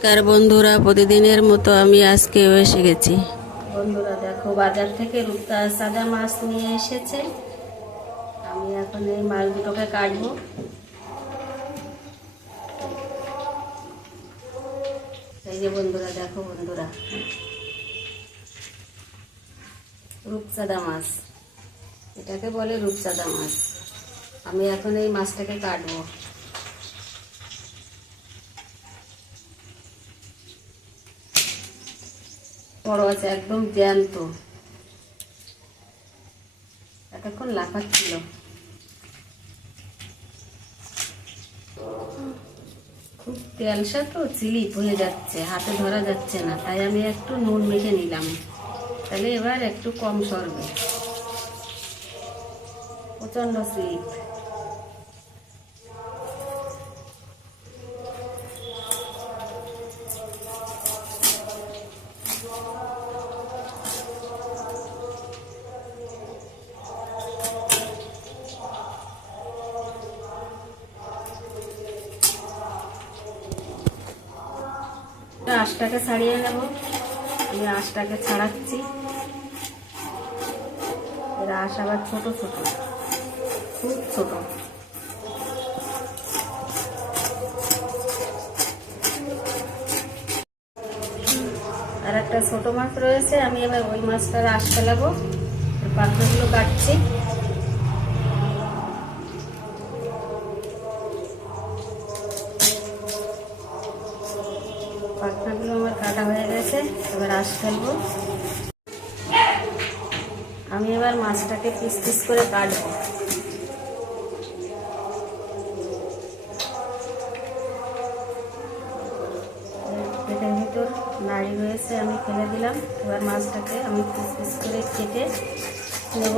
নমস্কার বন্ধুরা, প্রতিদিনের মতো আমি আজকেও এসে গেছি। বন্ধুরা, দেখো বাজার থেকে রূপতা সাদা মাছ নিয়ে এসেছে। আমি এখন এই মাছ দুটোকে কাটবো। এই যে বন্ধুরা, দেখো বন্ধুরা। রূপচাঁদা মাছ। এটাকে বলে রূপচাঁদা মাছ। আমি এখন এই মাছটাকে কাটবো। বড় আছে, একদম জ্যান্ত। এতক্ষণ লাফাচ্ছিল। খুব তেলসা তো, চিলিপ হয়ে যাচ্ছে, হাতে ধরা যাচ্ছে না, তাই আমি একটু নুন মেখে নিলাম। তাহলে এবার একটু কম সরবে। প্রচণ্ড স্লিপ আঁশটাকে ছাড়িয়ে নেব। আমি আঁশটাকে ছাড়াচ্ছি। এর আঁশ আবার ছোট ছোট। খুব ছোট। আর একটা ছোট মাছ রয়েছে, আমি এবার ওই মাছটার আঁশ ফেলাবো। পাত্রগুলো কাটছি। গেছে এবার আঁশ ফেলব আমি এবার মাছটাকে পিস পিস করে কাটবো। পেটের ভিতর নাড়ি রয়েছে, আমি ফেলে দিলাম। এবার মাছটাকে আমি পিস পিস করে কেটে নেব।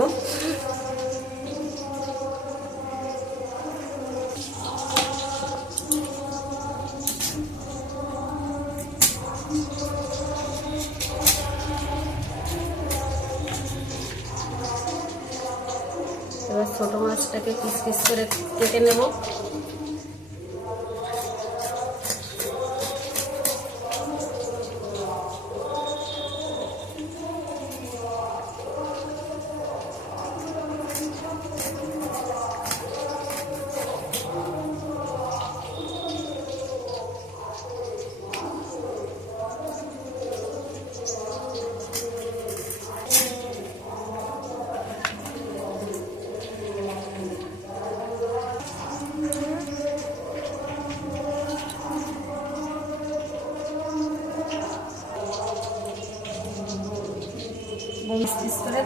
এবার ছোটো মাছটাকে পিস পিস করে কেটে নেব।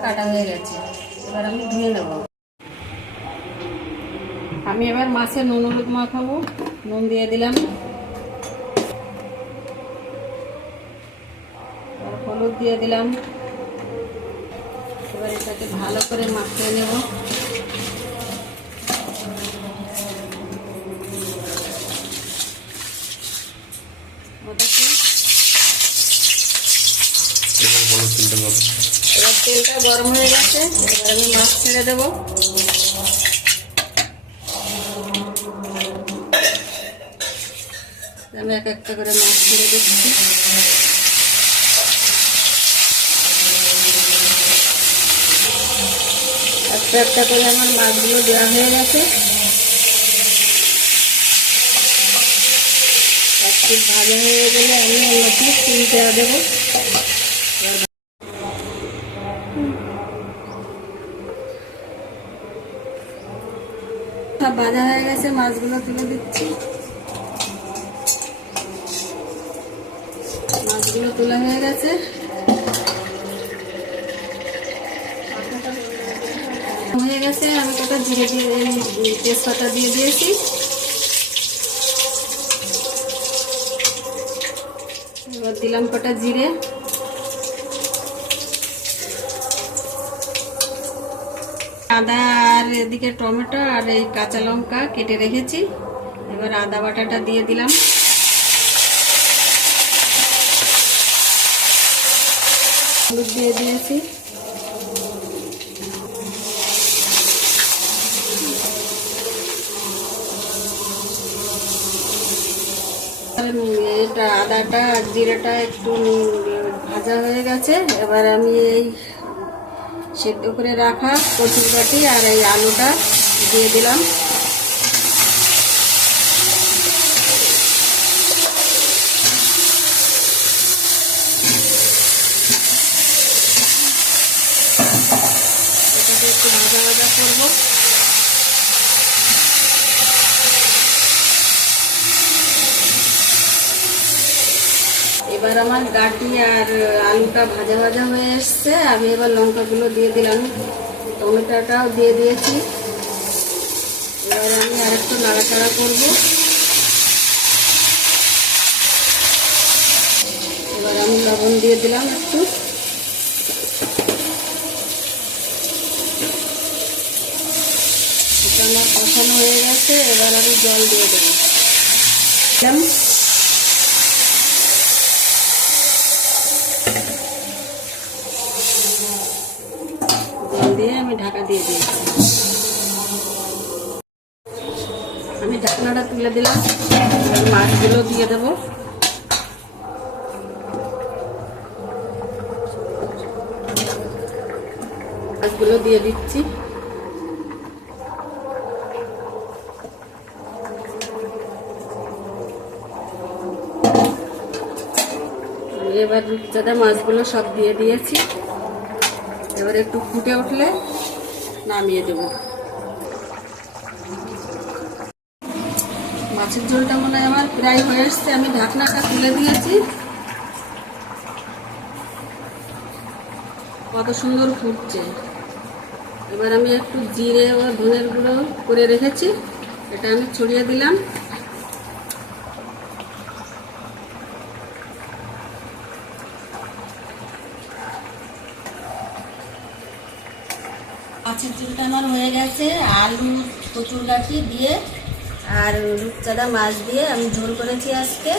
কাটা হয়ে গেছে। এবার আমি ধুয়ে নেব। আমি এবার মাছে নুন হলুদ মাখাবো। নুন দিয়ে দিলাম। হলুদ দিয়ে দিলাম। এবার এটাকে ভালো করে মাখিয়ে নেব ওটাকে এবার বলো তিনটে বলো এবার তেলটা গরম হয়ে গেছে, এবার আমি মাছ ছেড়ে দেবো। আমি এক একটা করে মাছ ছেড়ে দিচ্ছি। একটা একটা করে আমার মাছগুলো দেওয়া হয়ে গেছে। এক পিস ভাজা হয়ে গেলে আমি অন্য পিস তিনটে দেবো। সব ভাজা হয়ে গেছে, মাছগুলো তুলে দিচ্ছি। মাছগুলো তোলা হয়ে গেছে। হয়ে গেছে, আমি কটা জিরে দিয়ে তেজপাতা দিয়ে দিয়েছি। এবার দিলাম কটা জিরে। আদা আর এদিকে টমেটো আর এই কাঁচা লঙ্কা কেটে রেখেছি। এবার আদা বাটাটা দিয়ে দিলাম। হলুদ দিয়ে দিয়েছি। এটা আদাটা, জিরাটা একটু ভাজা হয়ে গেছে। এবার আমি এই সেদ্ধ করে রাখা কচুর বাটি আর এই আলুটা দিয়ে দিলাম এটাকে একটু ভাজা ভাজা করব এবার আমার গাটি আর আলুটা ভাজা ভাজা হয়ে এসছে। আমি এবার লঙ্কাগুলো দিয়ে দিলাম। টমেটোটাও দিয়ে দিয়েছি। এবার আমি আর একটু নাড়াচাড়া করব। এবার আমি লবণ দিয়ে দিলাম একটু। আমার কষানো হয়ে গেছে। এবার আমি জল দিয়ে দেবো দিলাম। জল দিয়ে আমি ঢাকা দিয়ে দিয়েছি। আমি ঢাকনাটা তুলে দিলাম মাছগুলো দিয়ে দেবো। মাছগুলো দিয়ে দিচ্ছি। এবার রূপচাঁদা মাছগুলো সব দিয়ে দিয়েছি, এবার একটু ফুটে উঠলে নামিয়ে দেব। মাছের ঝোলটা মনে হয় আমার প্রায় হয়ে এসছে, আমি ঢাকনাটা তুলে দিয়েছি। কত সুন্দর ফুটছে। এবার আমি একটু জিরে ও ধনের গুঁড়ো করে রেখেছি, এটা আমি ছড়িয়ে দিলাম। মাছের ঝোলটা আমার হয়ে গেছে, আলু, কচুর গাঠি দিয়ে আর রূপচাঁদা মাছ দিয়ে আমি ঝোল করেছি আজকে।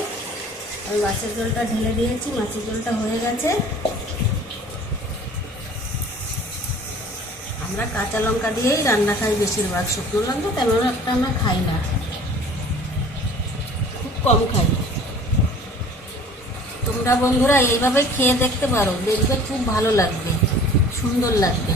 আমি মাছের ঝোলটা ঢেলে দিয়েছি, মাছের ঝোলটা হয়ে গেছে। আমরা কাঁচা লঙ্কা দিয়েই রান্না খাই বেশিরভাগ। শুকনো লঙ্কা তেমন একটা আমরা খাই না। খুব কম খাই। তোমরা বন্ধুরা এইভাবে খেয়ে দেখতে পারো, দেখবে খুব ভালো লাগবে, সুন্দর লাগবে।